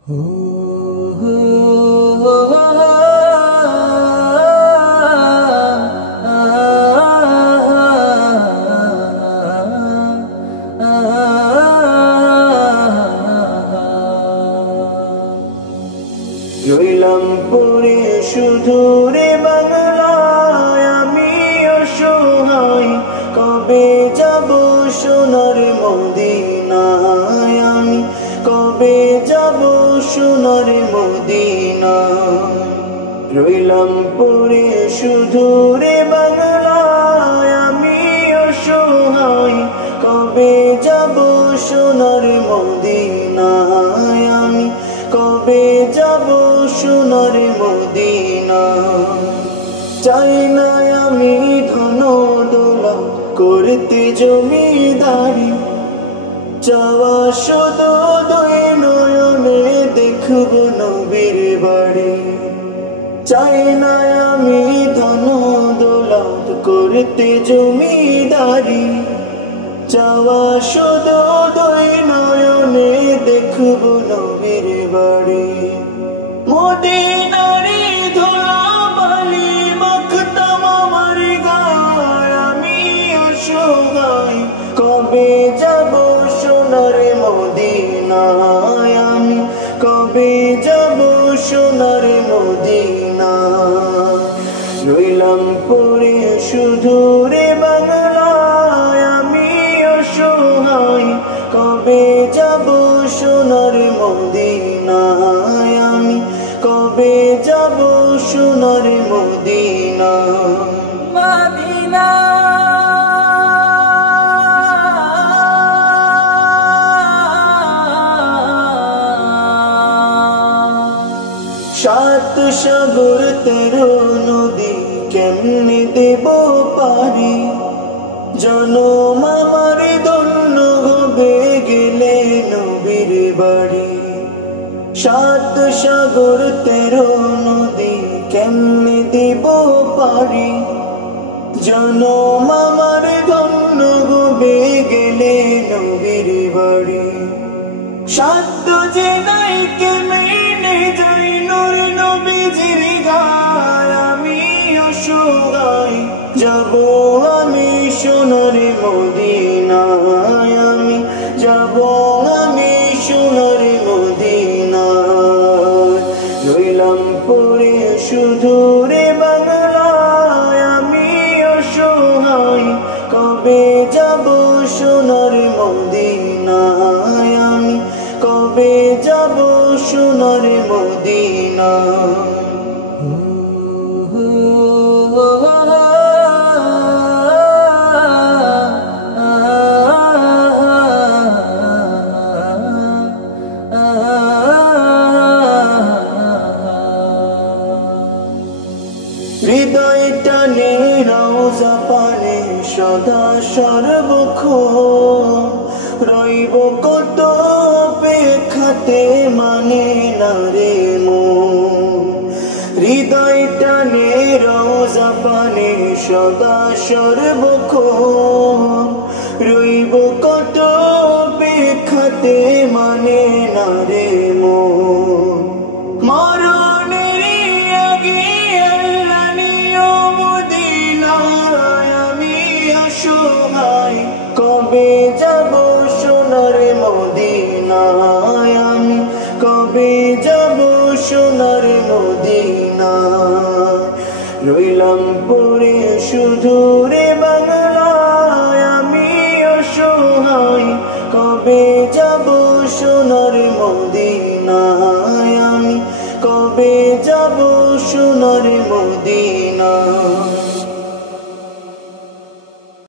রইলাম পড়ে শুধু রে বাংলায়, আমি অসহায় কবে যাব সোনার মদিনায়, আমি কবে যাব সোনার মদিনায়। রইলাম পড়ে শুধু রে বাংলায়, আমি অসহায় কবে যাব সোনার মদিনায়, আমি কবে যাব সোনার মদিনায়। চাই না আমি ধন দৌলত করতে জমিদারি, চাওয়া শুধু দুই নয়নে দেখব নবীর বাড়ি। চাই না আমি ধন দৌলত করতে জমিদারি, চাওয়া শুধু দুই নয়নে দেখব নবীর বাড়ি। মদিনারি ধুলাবালি মাখতাম আমার গায়, আমি অসহায় কবে যাব সোনার মদিনায়, আমি কবে যাব সোনার মদিনায়। রইলাম পড়ে শুধু রে বাংলায়, আমি অসহায় কবে যাব সোনার মদিনায়, আমি কবে যাব সোনার মদিনায়। মদিনা সাত সাগর তেরো নদী কেমনে দেব পারি, জনম আমার ধন্য হবে গেলে নবীর বাড়ি। সাত সাগর তেরো নদী কেমনে দেব পারি, জনম আমার ধন্য হবে গেলে নবীর বাড়ি। সাধ্য যে নাই কেমনে যাই নূর নবীজির গায়, আমি অসহায় যাব আমি সোনার মদিনায়, আমি যাব আমি সোনার মদিনায়। রইলাম পড়ে শুধু রে বাংলায়, আমি অসহায় কবে যাব সোনার মদিনায়, আমি কবে যাব সোনার মদিনায়। হৃদয় টানে রওজা পানে সদা সর্বক্ষণ, রইব কত অপেক্ষাতে মানে না রে মন। হৃদয় টানে রওজা পানে সদা সর্বক্ষণ, রইব কত অপেক্ষাতে মানে না রে মন। মরণের আগে আল্লাহ নিও মদিনায়, আমি অসহায় কবে যাব সোনার মদিনায়, আমি কবে যাব সোনার মদিনায়। রইলাম পড়ে শুধু রে বাংলায়, আমি অসহায় কবে যাব সোনার মদিনায়, আমি কবে যাব সোনার মদিনায়।